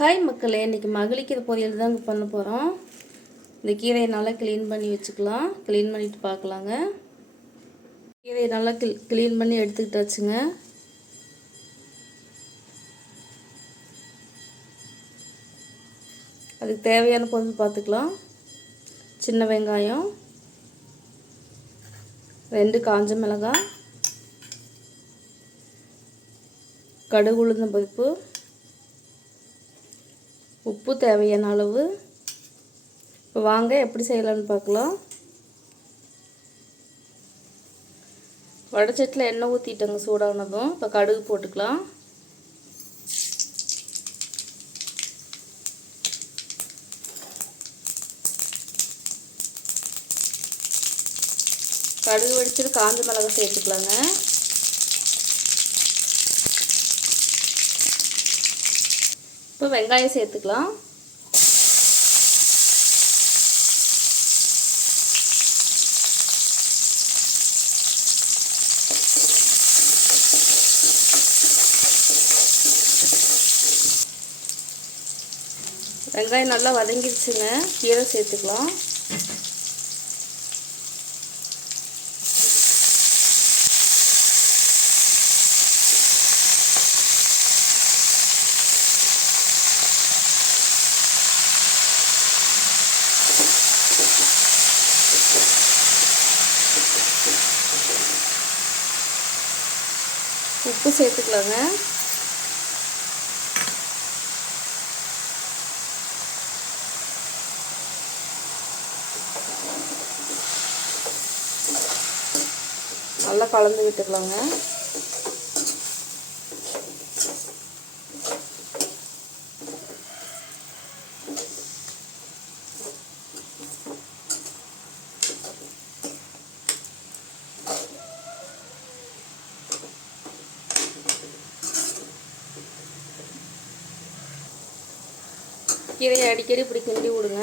Hi மக்களே. இன்றைக்கி மகளிக்கிற பொரியல் தாங்க பண்ண போகிறோம் இந்த கீரையை நல்லா க்ளீன் பண்ணி வச்சுக்கலாம். க்ளீன் பண்ணிட்டு பார்க்கலாங்க. கீரையை நல்லா க்ளீ க்ளீன் பண்ணி எடுத்துக்கிட்டாச்சுங்க. அதுக்கு தேவையான பொருள் பார்த்துக்கலாம். சின்ன வெங்காயம். ரெண்டு காஞ்ச மிளகாய். கடுகு உளுந்தம் பருப்பு. உப்பு தேவையான அளவு. இப்போ வாங்க எப்படி செய்யலான்னு பார்க்கலாம். வடச்சட்டில் எண்ணெய் ஊற்றிட்டங்க சூடானதும். இப்போ கடுகு போட்டுக்கலாம். கடுகு வெடிச்சிட்டு காஞ்ச மிளகாய் சேர்த்துக்கலாங்க. இப்போ வெங்காயம் சேர்த்துக்கலாம். வெங்காயம் நல்லா வதங்கிடுச்சுங்க கீரை சேர்த்துக்கலாம். உப்பு சேர்த்துக்கலாங்க. நல்லா கலந்து விட்டுக்கலாங்க. கீரையை அடிக்கடி இப்படி கிண்டி விடுங்க.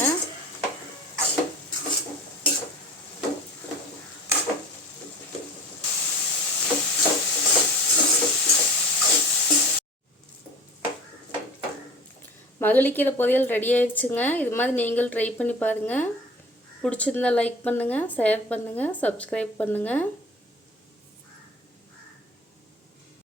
மகளிக்கீரை பொரியல் ரெடி ஆயிடுச்சுங்க. இது மாதிரி நீங்கள் ட்ரை பண்ணி பாருங்கள் பிடிச்சிருந்தா லைக் பண்ணுங்கள் ஷேர் பண்ணுங்கள் சப்ஸ்கிரைப் பண்ணுங்கள்